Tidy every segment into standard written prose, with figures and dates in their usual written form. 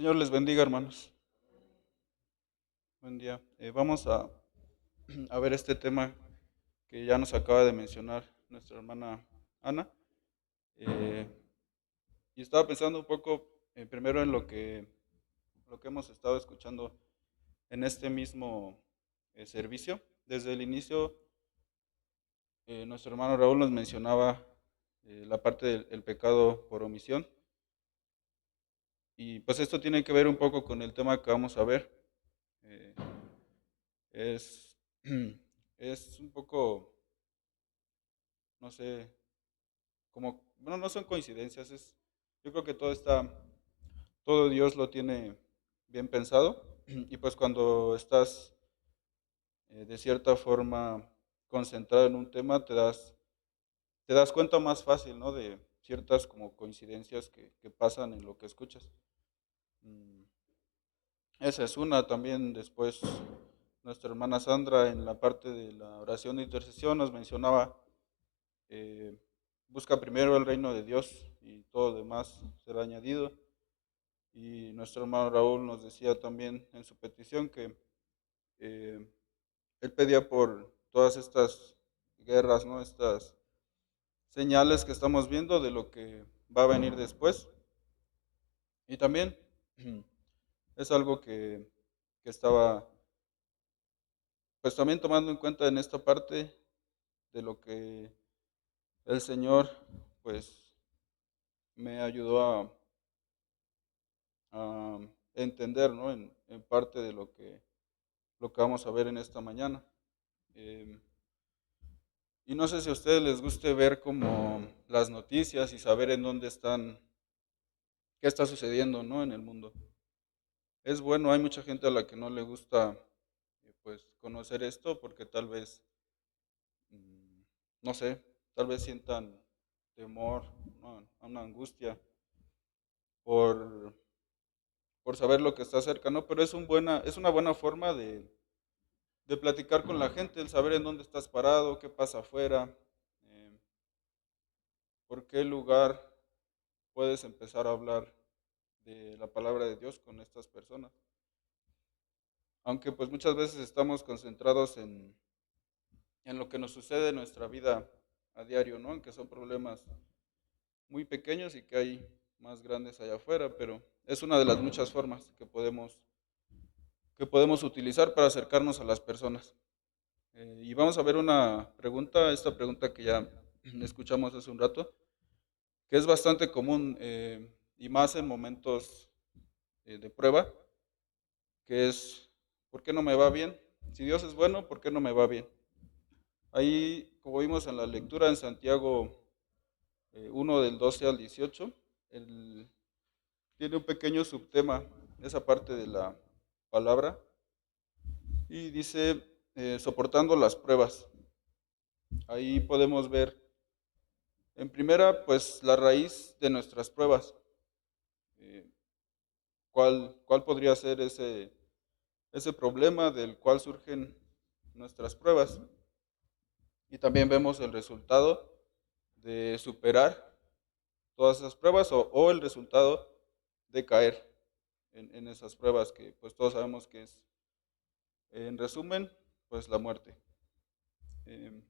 El Señor les bendiga, hermanos. Buen día. Vamos a ver este tema que ya nos acaba de mencionar nuestra hermana Ana. Eh, y estaba pensando un poco primero en lo que hemos estado escuchando en este mismo servicio. Desde el inicio, nuestro hermano Raúl nos mencionaba la parte del pecado por omisión. Y pues esto tiene que ver un poco con el tema que vamos a ver. Eh, es, es un poco, no sé, como, bueno, no son coincidencias, yo creo que todo Dios lo tiene bien pensado y pues cuando estás de cierta forma concentrado en un tema, te das cuenta más fácil, ¿no? De ciertas como coincidencias que pasan en lo que escuchas. Mm, Esa es una, también después nuestra hermana Sandra en la parte de la oración de intercesión nos mencionaba, eh, busca primero el reino de Dios y todo lo demás será añadido. Y nuestro hermano Raúl nos decía también en su petición que eh, él pedía por todas estas guerras, ¿no? Estas señales que estamos viendo de lo que va a venir después. Y también es algo que estaba pues también tomando en cuenta en esta parte de lo que el Señor pues me ayudó a entender, ¿no? En parte de lo que vamos a ver en esta mañana. Eh, y no sé si a ustedes les guste ver como las noticias y saber en dónde están, qué está sucediendo, ¿no? En el mundo. Es bueno, hay mucha gente a la que no le gusta pues conocer esto porque tal vez, mm, no sé, tal vez sientan temor, ¿no? Una angustia por, por saber lo que está cerca, ¿no? Pero es una buena forma de platicar con la gente, el saber en dónde estás parado, qué pasa afuera, eh, por qué lugar puedes empezar a hablar de la palabra de Dios con estas personas. Aunque pues muchas veces estamos concentrados en lo que nos sucede en nuestra vida a diario, ¿no? En que son problemas muy pequeños y que hay más grandes allá afuera, pero es una de las muchas formas que podemos utilizar para acercarnos a las personas. Y vamos a ver una pregunta, esta pregunta que ya escuchamos hace un rato, que es bastante común y más en momentos de prueba, que es, ¿por qué no me va bien? Si Dios es bueno, ¿por qué no me va bien? Ahí, como vimos en la lectura en Santiago 1 del 12 al 18, el- tiene un pequeño subtema, esa parte de la palabra, y dice, soportando las pruebas. Ahí podemos ver, en primera, pues la raíz de nuestras pruebas. Eh, ¿cuál podría ser ese problema del cual surgen nuestras pruebas? Y también vemos el resultado de superar todas esas pruebas o el resultado de caer en esas pruebas que pues todos sabemos que es, en resumen, pues la muerte. Eh,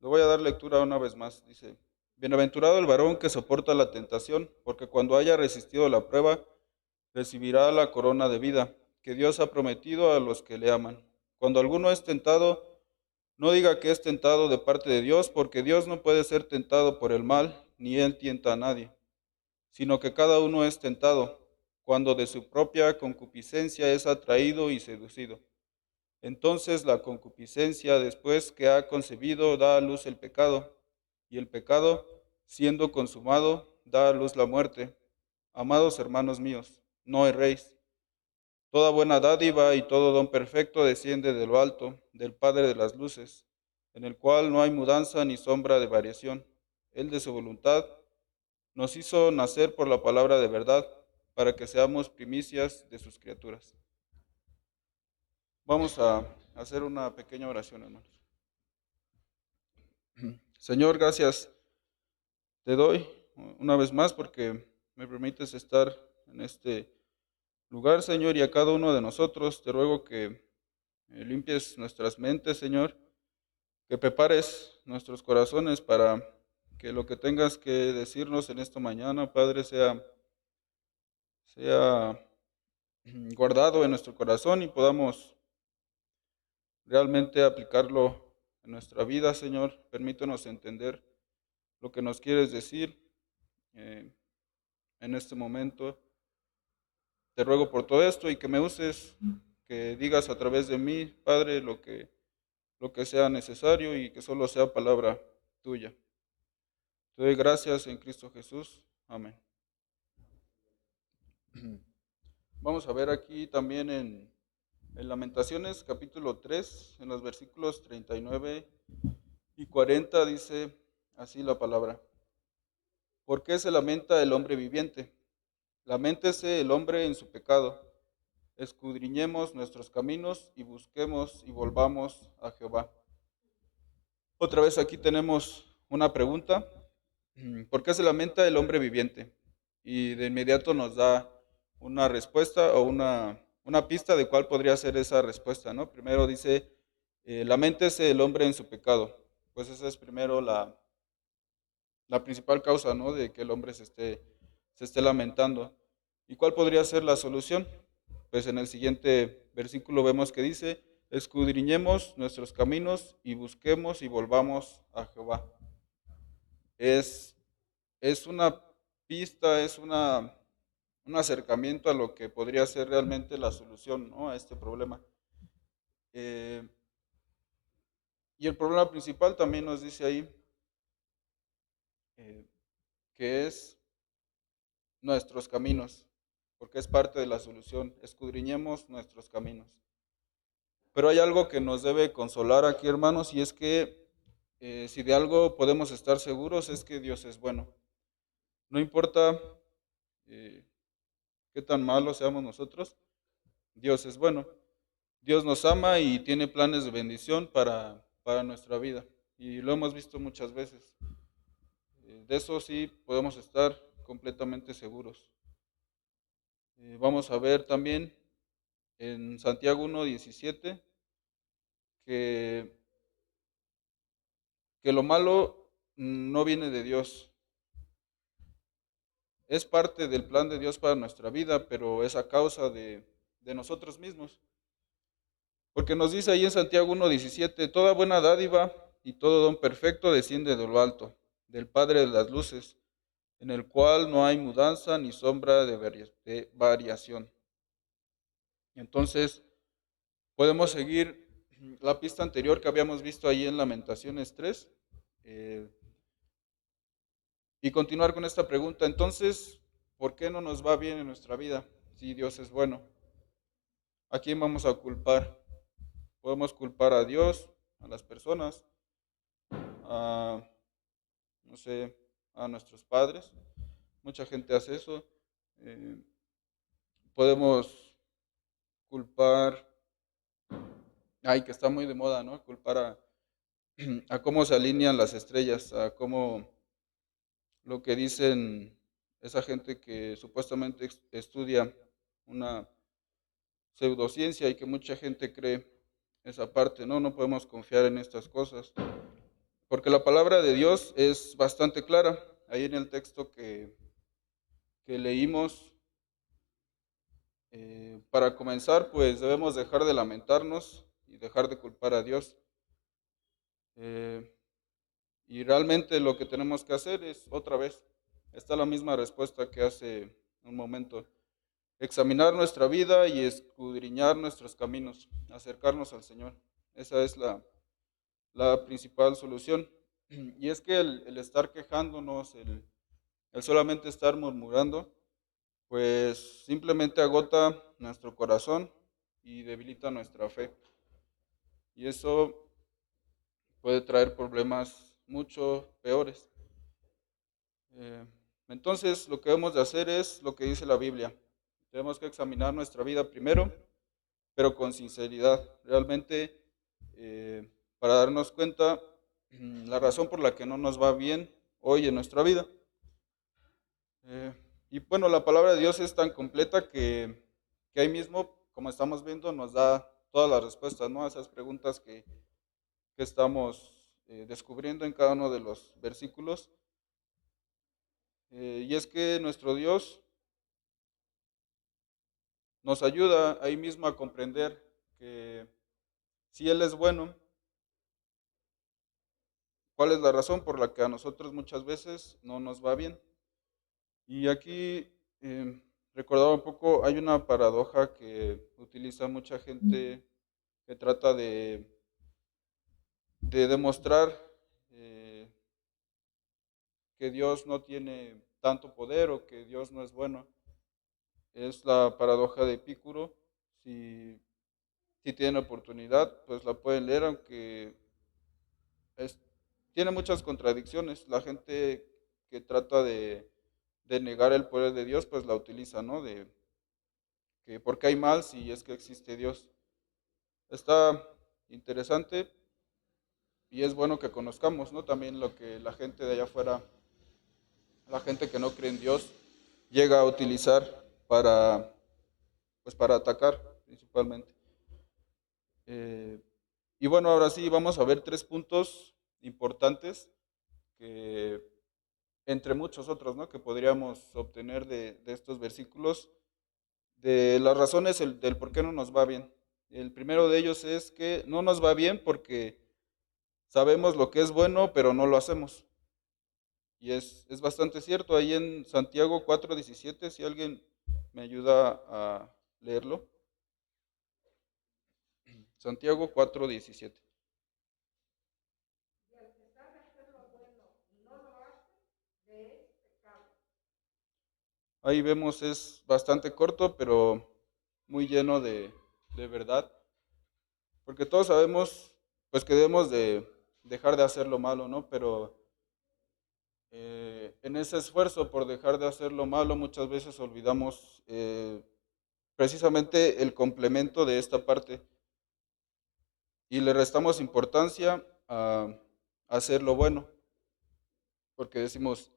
Le voy a dar lectura una vez más. Dice, bienaventurado el varón que soporta la tentación, porque cuando haya resistido la prueba, recibirá la corona de vida que Dios ha prometido a los que le aman. Cuando alguno es tentado, no diga que es tentado de parte de Dios, porque Dios no puede ser tentado por el mal, ni él tienta a nadie, sino que cada uno es tentado cuando de su propia concupiscencia es atraído y seducido. Entonces la concupiscencia, después que ha concebido, da a luz el pecado, y el pecado, siendo consumado, da a luz la muerte. Amados hermanos míos, no erréis. Toda buena dádiva y todo don perfecto desciende de lo alto, del Padre de las luces, en el cual no hay mudanza ni sombra de variación. Él de su voluntad nos hizo nacer por la palabra de verdad, para que seamos primicias de sus criaturas. Vamos a hacer una pequeña oración, hermanos. Señor, gracias te doy una vez más porque me permites estar en este lugar, Señor, y a cada uno de nosotros te ruego que limpies nuestras mentes, Señor, que prepares nuestros corazones para que lo que tengas que decirnos en esta mañana, Padre, sea guardado en nuestro corazón y podamos realmente aplicarlo en nuestra vida, Señor. Permítanos entender lo que nos quieres decir eh, en este momento. Te ruego por todo esto y que me uses, que digas a través de mí, Padre, lo que sea necesario y que solo sea palabra tuya. Te doy gracias en Cristo Jesús. Amén. Vamos a ver aquí también en Lamentaciones capítulo 3, en los versículos 39 y 40 dice así la palabra. ¿Por qué se lamenta el hombre viviente? Laméntese el hombre en su pecado. Escudriñemos nuestros caminos y busquemos y volvamos a Jehová. Otra vez aquí tenemos una pregunta. ¿Por qué se lamenta el hombre viviente? Y de inmediato nos da una respuesta o una pista de cuál podría ser esa respuesta, ¿no? Primero dice, laméntese el hombre en su pecado. Pues esa es primero la principal causa, ¿no? De que el hombre se esté lamentando. ¿Y cuál podría ser la solución? Pues en el siguiente versículo vemos que dice, escudriñemos nuestros caminos y busquemos y volvamos a Jehová. Es, es una pista, un acercamiento a lo que podría ser realmente la solución, ¿no? A este problema. Eh, y el problema principal también nos dice ahí eh, que es nuestros caminos, porque es parte de la solución. Escudriñemos nuestros caminos. Pero hay algo que nos debe consolar aquí, hermanos, y es que si de algo podemos estar seguros es que Dios es bueno. No importa eh, qué tan malos seamos nosotros, Dios es bueno. Dios nos ama y tiene planes de bendición para nuestra vida. Y lo hemos visto muchas veces. De eso sí podemos estar completamente seguros. Vamos a ver también en Santiago 1:17 que, que lo malo no viene de Dios. Es parte del plan de Dios para nuestra vida, pero es a causa de nosotros mismos. Porque nos dice ahí en Santiago 1:17, toda buena dádiva y todo don perfecto desciende de lo alto, del Padre de las luces, en el cual no hay mudanza ni sombra de variación. Entonces, podemos seguir la pista anterior que habíamos visto ahí en Lamentaciones 3 eh, y continuar con esta pregunta. Entonces, ¿por qué no nos va bien en nuestra vida si Dios es bueno? ¿A quién vamos a culpar? Podemos culpar a Dios, a las personas, a, no sé, a nuestros padres. Mucha gente hace eso. Eh, podemos culpar, ay, que está muy de moda, ¿no? Culpar a cómo se alinean las estrellas, a cómo lo que dicen esa gente que supuestamente estudia una pseudociencia y que mucha gente cree esa parte, ¿no? No podemos confiar en estas cosas. Porque la palabra de Dios es bastante clara. Ahí en el texto que leímos, para comenzar, pues debemos dejar de lamentarnos y dejar de culpar a Dios. Eh, y realmente lo que tenemos que hacer es, otra vez, está la misma respuesta que hace un momento, examinar nuestra vida y escudriñar nuestros caminos, acercarnos al Señor. Esa es la principal solución. Y es que el estar quejándonos, el solamente estar murmurando, pues simplemente agota nuestro corazón y debilita nuestra fe. Y eso puede traer problemas mucho peores. Eh, entonces, lo que debemos de hacer es lo que dice la Biblia. Tenemos que examinar nuestra vida primero, pero con sinceridad, realmente, para darnos cuenta la razón por la que no nos va bien hoy en nuestra vida. Y bueno, la palabra de Dios es tan completa que ahí mismo, como estamos viendo, nos da todas las respuestas, ¿no? A esas preguntas que estamos descubriendo en cada uno de los versículos. Y es que nuestro Dios nos ayuda ahí mismo a comprender que si Él es bueno, ¿cuál es la razón por la que a nosotros muchas veces no nos va bien? Y aquí recordaba un poco, hay una paradoja que utiliza mucha gente que trata de demostrar eh, que Dios no tiene tanto poder o que Dios no es bueno. Es la paradoja de Epicuro. Si, si tienen oportunidad, pues la pueden leer, aunque es- tiene muchas contradicciones. La gente que trata de negar el poder de Dios, pues la utiliza, ¿no? De que por qué hay mal si es que existe Dios. Está interesante y es bueno que conozcamos, ¿no? También lo que la gente de allá afuera, la gente que no cree en Dios, llega a utilizar para, pues para atacar principalmente. Eh, y bueno, ahora sí vamos a ver tres puntos importantes que entre muchos otros, ¿no? Que podríamos obtener de estos versículos, de las razones del por qué no nos va bien. El primero de ellos es que no nos va bien porque sabemos lo que es bueno, pero no lo hacemos. Y es bastante cierto. Ahí en Santiago 4:17, si alguien me ayuda a leerlo. Santiago 4:17. Ahí vemos, es bastante corto, pero muy lleno de verdad. Porque todos sabemos, pues que debemos de dejar de hacer lo malo, ¿no? Pero en ese esfuerzo por dejar de hacer lo malo, muchas veces olvidamos precisamente el complemento de esta parte y le restamos importancia a hacer lo bueno, porque decimos,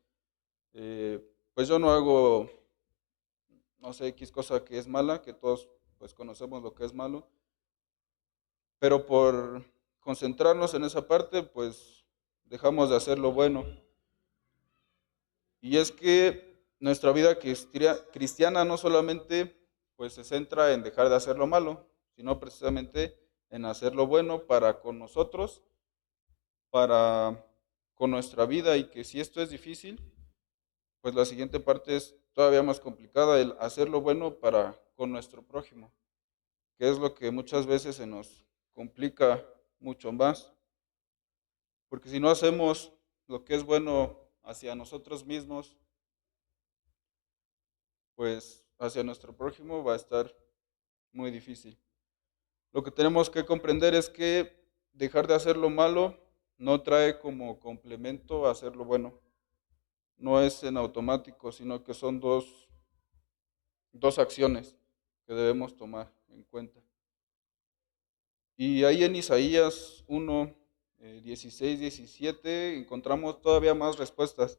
pues yo no hago, no sé, X cosa que es mala, que todos pues conocemos lo que es malo, pero por concentrarnos en esa parte, pues dejamos de hacer lo bueno. Y es que nuestra vida cristiana no solamente pues se centra en dejar de hacer lo malo, sino precisamente en hacer lo bueno para con nosotros, para con nuestra vida, y que si esto es difícil, pues la siguiente parte es todavía más complicada, el hacer lo bueno para con nuestro prójimo, que es lo que muchas veces se nos complica mucho más, porque si no hacemos lo que es bueno hacia nosotros mismos, pues hacia nuestro prójimo va a estar muy difícil. Lo que tenemos que comprender es que dejar de hacer lo malo no trae como complemento a hacer lo bueno. No es en automático, sino que son dos acciones que debemos tomar en cuenta. Y ahí en Isaías 1, 16, 17 encontramos todavía más respuestas.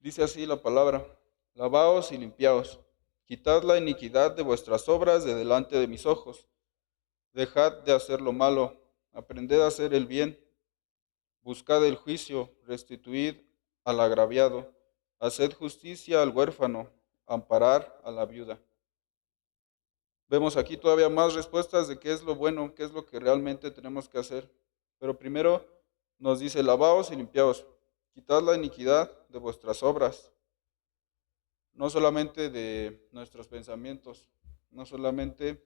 Dice así la palabra: lavaos y limpiaos, quitad la iniquidad de vuestras obras de delante de mis ojos. Dejad de hacer lo malo, aprended a hacer el bien, buscad el juicio, restituid al agraviado, haced justicia al huérfano, amparad a la viuda. Vemos aquí todavía más respuestas de qué es lo bueno, qué es lo que realmente tenemos que hacer. Pero primero nos dice: lavaos y limpiaos, quitad la iniquidad de vuestras obras, no solamente de nuestros pensamientos, no solamente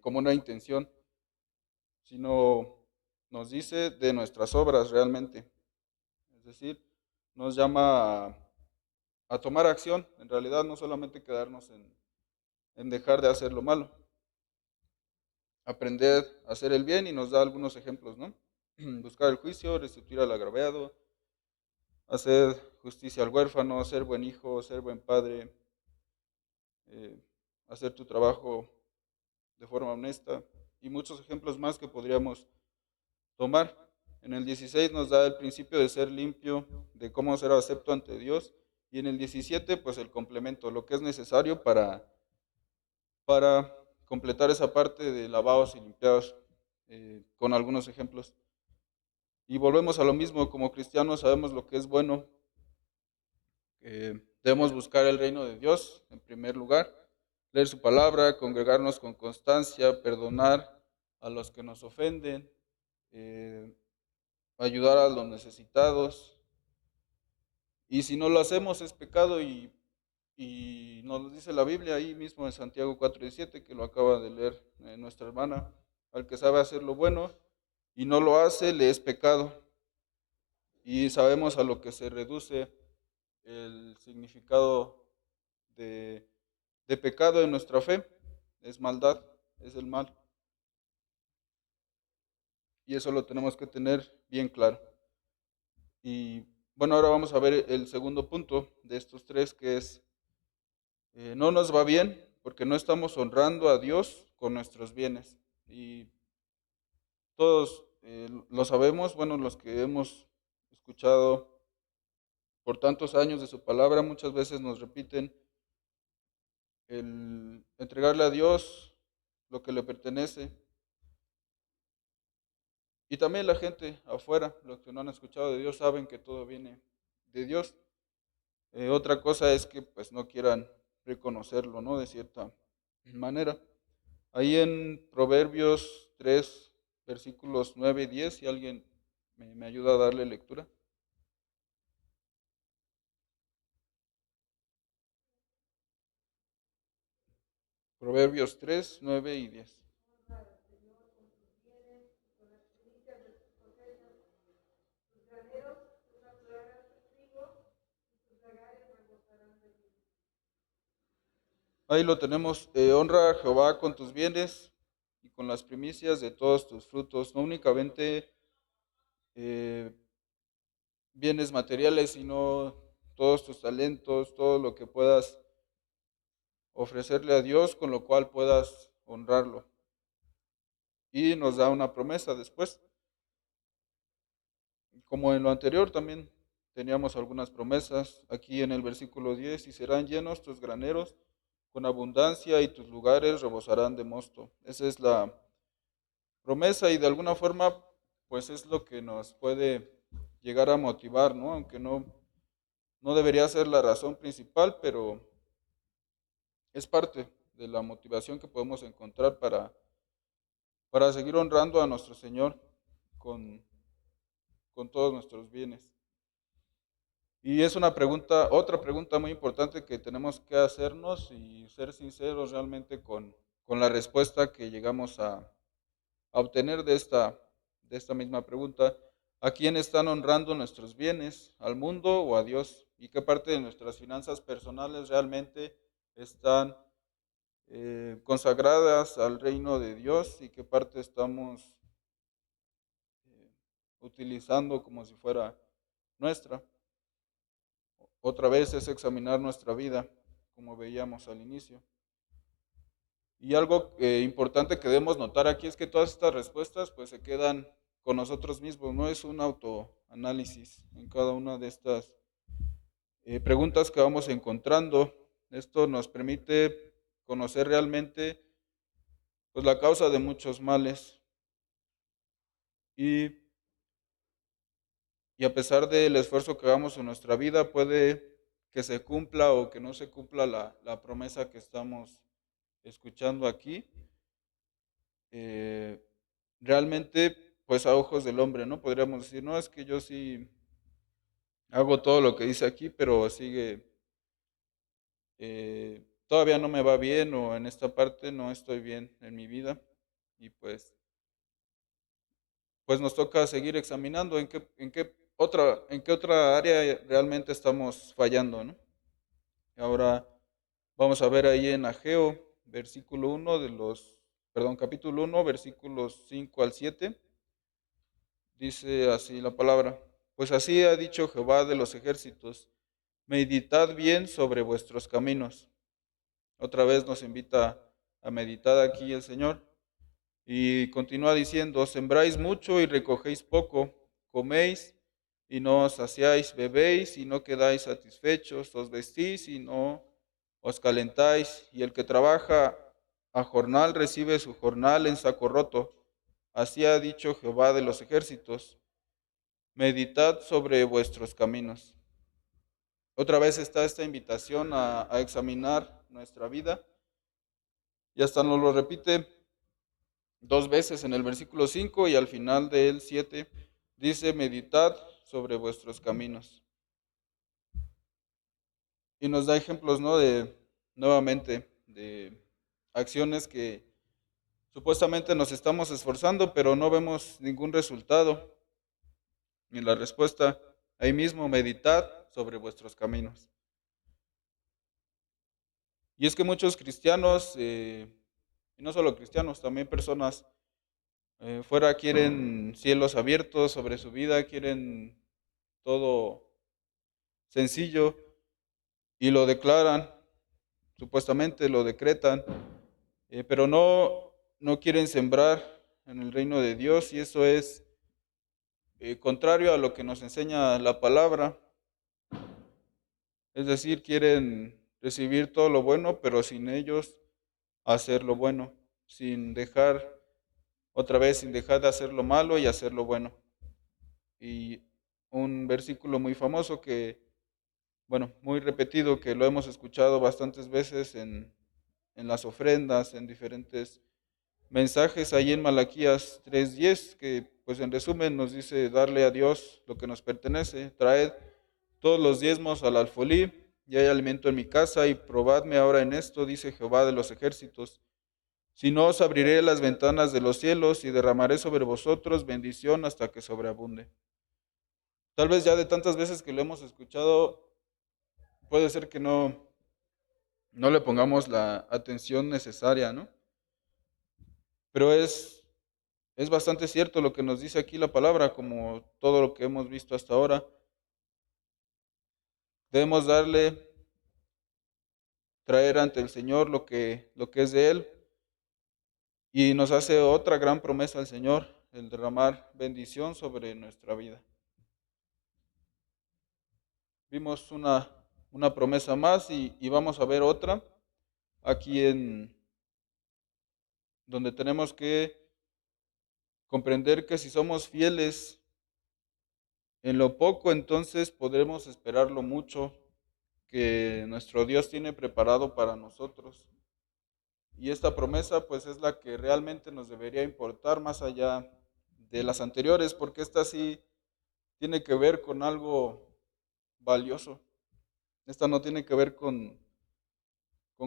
como una intención, sino nos dice de nuestras obras realmente. Es decir, nos llama a tomar acción, en realidad no solamente quedarnos en dejar de hacer lo malo. Aprender a hacer el bien, y nos da algunos ejemplos, ¿no? Buscar el juicio, restituir al agraviado, hacer justicia al huérfano, ser buen hijo, ser buen padre, eh, hacer tu trabajo de forma honesta, y muchos ejemplos más que podríamos tomar. En el 16 nos da el principio de ser limpio, de cómo ser acepto ante Dios, Y en el 17, pues el complemento, lo que es necesario para completar esa parte de lavados y limpiados, con algunos ejemplos. Y volvemos a lo mismo, como cristianos sabemos lo que es bueno. Debemos buscar el reino de Dios en primer lugar, leer su palabra, congregarnos con constancia, perdonar a los que nos ofenden, eh, ayudar a los necesitados. Y si no lo hacemos es pecado y nos lo dice la Biblia ahí mismo en Santiago 4:17, que lo acaba de leer nuestra hermana. Al que sabe hacer lo bueno y no lo hace, le es pecado. Y sabemos a lo que se reduce el significado de, de pecado en nuestra fe. Es maldad, es el mal. Y eso lo tenemos que tener bien claro. Y bueno, ahora vamos a ver el segundo punto de estos tres, que es, no nos va bien porque no estamos honrando a Dios con nuestros bienes. Y todos lo sabemos, bueno, los que hemos escuchado por tantos años de su palabra, muchas veces nos repiten el entregarle a Dios lo que le pertenece. Y también la gente afuera, los que no han escuchado de Dios, saben que todo viene de Dios. Otra cosa es que pues no quieran reconocerlo, ¿no? De cierta manera. Ahí en Proverbios 3 versículos 9 y 10, si alguien me ayuda a darle lectura. Proverbios 3 9 y 10. Ahí lo tenemos. Honra a Jehová con tus bienes y con las primicias de todos tus frutos, no únicamente eh, bienes materiales, sino todos tus talentos, todo lo que puedas ofrecerle a Dios, con lo cual puedas honrarlo. Y nos da una promesa después. Como en lo anterior también teníamos algunas promesas. Aquí en el versículo 10, y serán llenos tus graneros con abundancia y tus lugares rebosarán de mosto. Esa es la promesa y de alguna forma pues es lo que nos puede llegar a motivar, ¿no? Aunque no debería ser la razón principal, pero es parte de la motivación que podemos encontrar para seguir honrando a nuestro Señor con, con todos nuestros bienes. Y es una pregunta, otra pregunta muy importante que tenemos que hacernos y ser sinceros realmente con la respuesta que llegamos a obtener de esta misma pregunta. ¿A quién están honrando nuestros bienes? ¿Al mundo o a Dios? ¿Y qué parte de nuestras finanzas personales realmente están consagradas al reino de Dios y qué parte estamos eh, utilizando como si fuera nuestra? Otra vez es examinar nuestra vida, como veíamos al inicio. Y algo importante que debemos notar aquí es que todas estas respuestas pues se quedan con nosotros mismos, no es un autoanálisis en cada una de estas preguntas que vamos encontrando. Esto nos permite conocer realmente pues la causa de muchos males y, y a pesar del esfuerzo que hagamos en nuestra vida puede que se cumpla o que no se cumpla la promesa que estamos escuchando aquí. eh, Realmente, pues a ojos del hombre, ¿no? Podríamos decir, no, es que yo sí hago todo lo que dice aquí, pero sigue, todavía no me va bien o en esta parte no estoy bien en mi vida y pues nos toca seguir examinando en qué otra área realmente estamos fallando, ¿no? Ahora vamos a ver ahí en Ageo, versículo uno capítulo 1 versículos 5 al 7. Dice así la palabra: pues así ha dicho Jehová de los ejércitos, meditad bien sobre vuestros caminos. Otra vez nos invita a meditar aquí el Señor. Y continúa diciendo: sembráis mucho y recogéis poco, coméis y no os saciáis, bebéis y no quedáis satisfechos, os vestís y no os calentáis, y el que trabaja a jornal recibe su jornal en saco roto. Así ha dicho Jehová de los ejércitos, meditad sobre vuestros caminos. Otra vez está esta invitación a examinar nuestra vida, y hasta nos lo repite dos veces en el versículo 5 y al final del 7 dice, meditad sobre vuestros caminos. Y nos da ejemplos, ¿no? Nuevamente, de acciones que supuestamente nos estamos esforzando, pero no vemos ningún resultado. Y la respuesta, ahí mismo, meditad sobre vuestros caminos. Y es que muchos cristianos, y no solo cristianos, también personas fuera quieren cielos abiertos sobre su vida, quieren todo sencillo y lo declaran, supuestamente lo decretan, pero no quieren sembrar en el reino de Dios y eso es contrario a lo que nos enseña la palabra. Es decir, quieren recibir todo lo bueno, pero sin ellos hacer lo bueno, sin dejar, otra vez, sin dejar de hacer lo malo y hacer lo bueno. Y un versículo muy famoso que, bueno, muy repetido, que lo hemos escuchado bastantes veces en las ofrendas, en diferentes mensajes ahí en Malaquías 3:10, que pues en resumen nos dice darle a Dios lo que nos pertenece, traed todos los diezmos al alfolí, y hay alimento en mi casa, y probadme ahora en esto, dice Jehová de los ejércitos. Si no, os abriré las ventanas de los cielos y derramaré sobre vosotros bendición hasta que sobreabunde. Tal vez ya de tantas veces que lo hemos escuchado, puede ser que no le pongamos la atención necesaria, ¿no? Pero es bastante cierto lo que nos dice aquí la palabra, como todo lo que hemos visto hasta ahora. Debemos traer ante el Señor lo que es de Él. Y nos hace otra gran promesa el Señor, el derramar bendición sobre nuestra vida. Vimos una promesa más y vamos a ver otra aquí en donde tenemos que comprender que si somos fieles en lo poco, entonces podremos esperar lo mucho que nuestro Dios tiene preparado para nosotros. Y esta promesa pues es la que realmente nos debería importar más allá de las anteriores, porque esta sí tiene que ver con algo valioso. Esta no tiene que ver con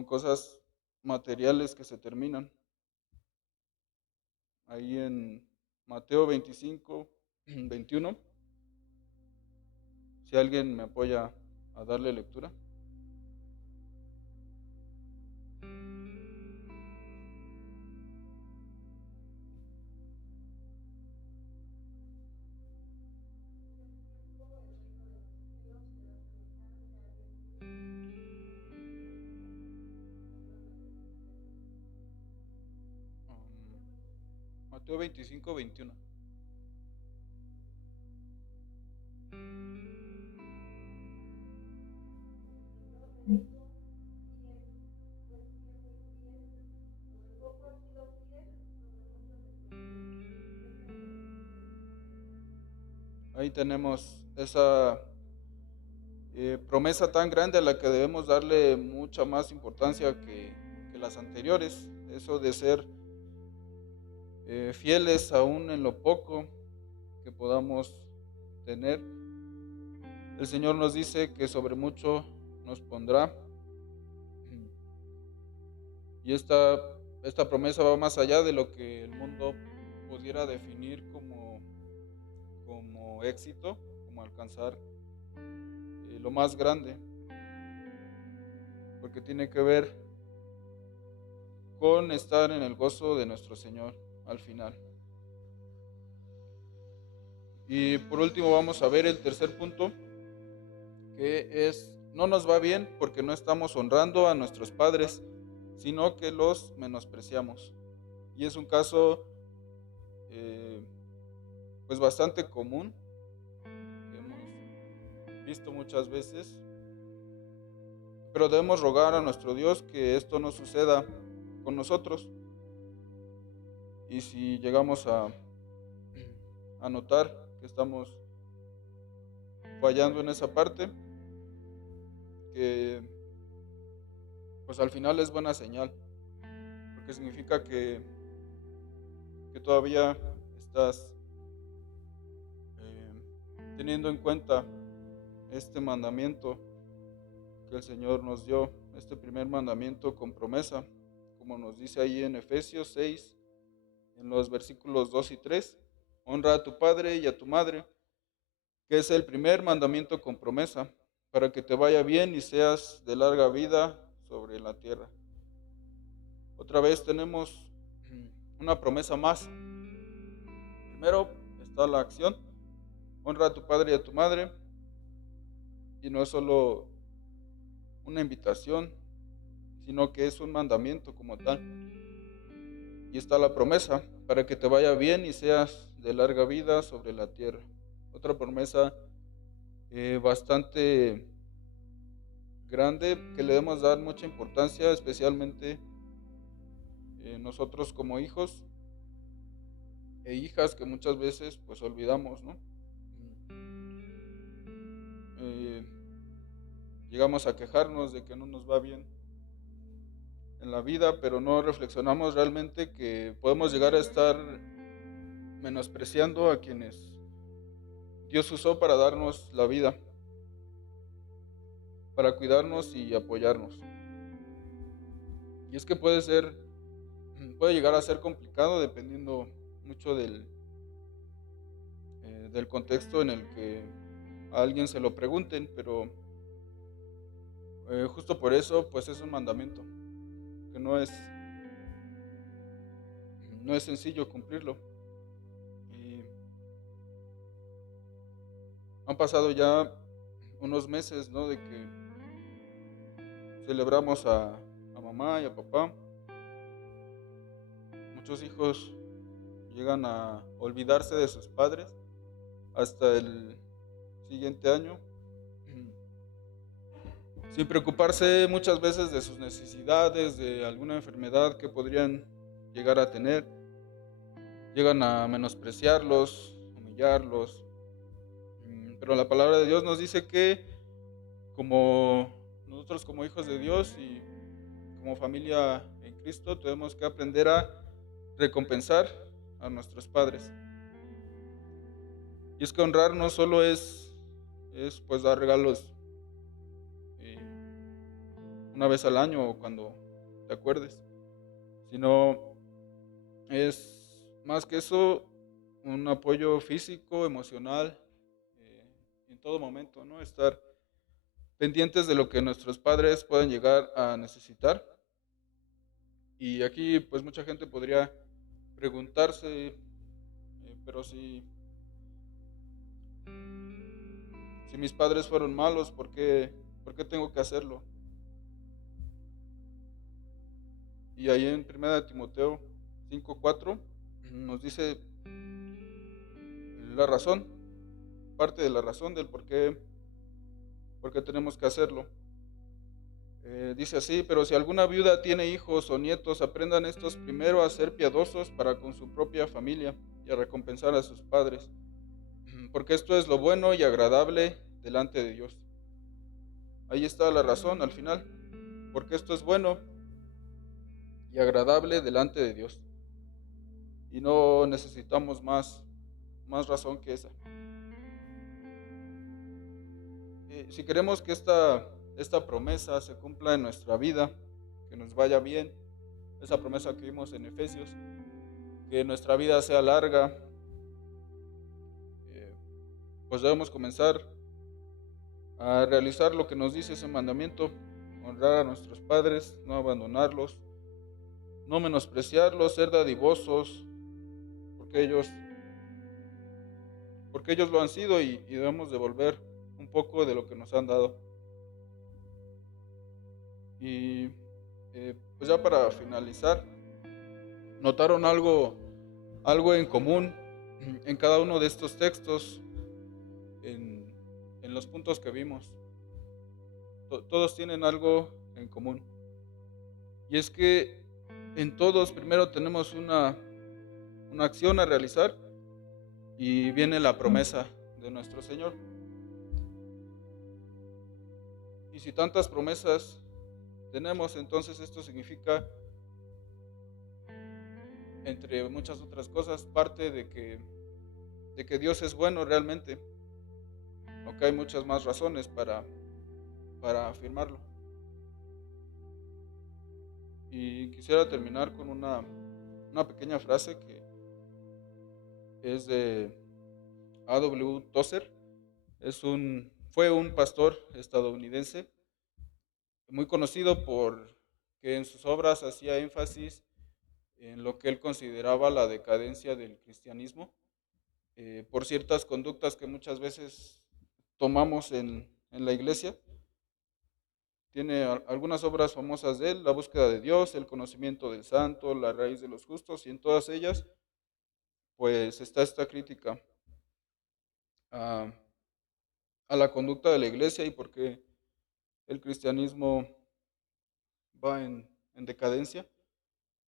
cosas materiales que se terminan. Ahí en Mateo 25, 21, si alguien me apoya a darle lectura. Um, Mateo 25, 21. Ahí tenemos esa promesa tan grande a la que debemos darle mucha más importancia que las anteriores. Eso de ser fieles aún en lo poco que podamos tener. El Señor nos dice que sobre mucho nos pondrá. Y esta promesa va más allá de lo que el mundo pudiera definir como éxito, como alcanzar lo más grande, porque tiene que ver con estar en el gozo de nuestro Señor al final. Y por último vamos a ver el tercer punto, que es, no nos va bien porque no estamos honrando a nuestros padres, sino que los menospreciamos. Y es un caso pues bastante común, Cristo muchas veces, pero debemos rogar a nuestro Dios que esto no suceda con nosotros. Y si llegamos a notar que estamos fallando en esa parte, que pues al final es buena señal, porque significa que todavía estás teniendo en cuenta este mandamiento que el Señor nos dio, este primer mandamiento con promesa, como nos dice ahí en Efesios 6, en los versículos 2 y 3. Honra a tu padre y a tu madre, que es el primer mandamiento con promesa, para que te vaya bien y seas de larga vida sobre la tierra. Otra vez tenemos una promesa más. Primero está la acción, honra a tu padre y a tu madre, y no es solo una invitación, sino que es un mandamiento como tal. Y está la promesa, para que te vaya bien y seas de larga vida sobre la tierra. Otra promesa bastante grande que le debemos dar mucha importancia, especialmente nosotros como hijos e hijas, que muchas veces pues olvidamos, ¿no? Llegamos a quejarnos de que no nos va bien en la vida, pero no reflexionamos realmente que podemos llegar a estar menospreciando a quienes Dios usó para darnos la vida, para cuidarnos y apoyarnos. Y es que puede llegar a ser complicado dependiendo mucho del contexto en el que a alguien se lo pregunten, pero justo por eso pues es un mandamiento que no es sencillo cumplirlo. Y han pasado ya unos meses, ¿no?, de que celebramos a mamá y a papá. Muchos hijos llegan a olvidarse de sus padres hasta el siguiente año, sin preocuparse muchas veces de sus necesidades, de alguna enfermedad que podrían llegar a tener. Llegan a menospreciarlos, humillarlos. Pero la palabra de Dios nos dice que como nosotros como hijos de Dios y como familia en Cristo tenemos que aprender a recompensar a nuestros padres. Y es que honrar no solo es pues dar regalos una vez al año o cuando te acuerdes, sino es más que eso un apoyo físico, emocional, en todo momento, ¿no? Estar pendientes de lo que nuestros padres pueden llegar a necesitar. Y aquí pues mucha gente podría preguntarse, pero si mis padres fueron malos, ¿por qué tengo que hacerlo? Y ahí en 1 Timoteo 5:4 nos dice la razón, parte de la razón del por qué tenemos que hacerlo. Dice así: pero si alguna viuda tiene hijos o nietos, aprendan estos primero a ser piadosos para con su propia familia y a recompensar a sus padres, porque esto es lo bueno y agradable delante de Dios. Ahí está la razón al final, porque esto es bueno y agradable delante de Dios. Y no necesitamos más razón que esa. Si queremos que esta promesa se cumpla en nuestra vida, que nos vaya bien, esa promesa que vimos en Efesios, que nuestra vida sea larga, pues debemos comenzar a realizar lo que nos dice ese mandamiento: honrar a nuestros padres, no abandonarlos, no menospreciarlos, ser dadivosos, porque ellos lo han sido y debemos devolver un poco de lo que nos han dado. Y pues ya para finalizar, ¿notaron algo en común en cada uno de estos textos, en en los puntos que vimos, todos tienen algo en común. Y es que en todos primero tenemos una acción a realizar y viene la promesa de nuestro Señor. Y si tantas promesas tenemos, entonces esto significa, entre muchas otras cosas, parte de que Dios es bueno realmente, aunque hay muchas más razones para afirmarlo. Y quisiera terminar con una pequeña frase que es de A.W. Tozer. Fue un pastor estadounidense muy conocido por que en sus obras hacía énfasis en lo que él consideraba la decadencia del cristianismo, por ciertas conductas que muchas veces tomamos en la iglesia. Tiene algunas obras famosas de él: La búsqueda de Dios, El conocimiento del santo, La raíz de los justos, y en todas ellas pues está esta crítica a, a la conducta de la iglesia y por qué el cristianismo va en decadencia.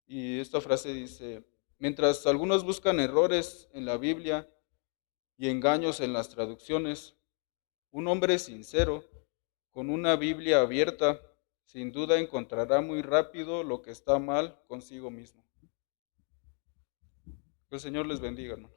Y esta frase dice: mientras algunos buscan errores en la Biblia y engaños en las traducciones, un hombre sincero, con una Biblia abierta, sin duda encontrará muy rápido lo que está mal consigo mismo. Que el Señor les bendiga, hermano.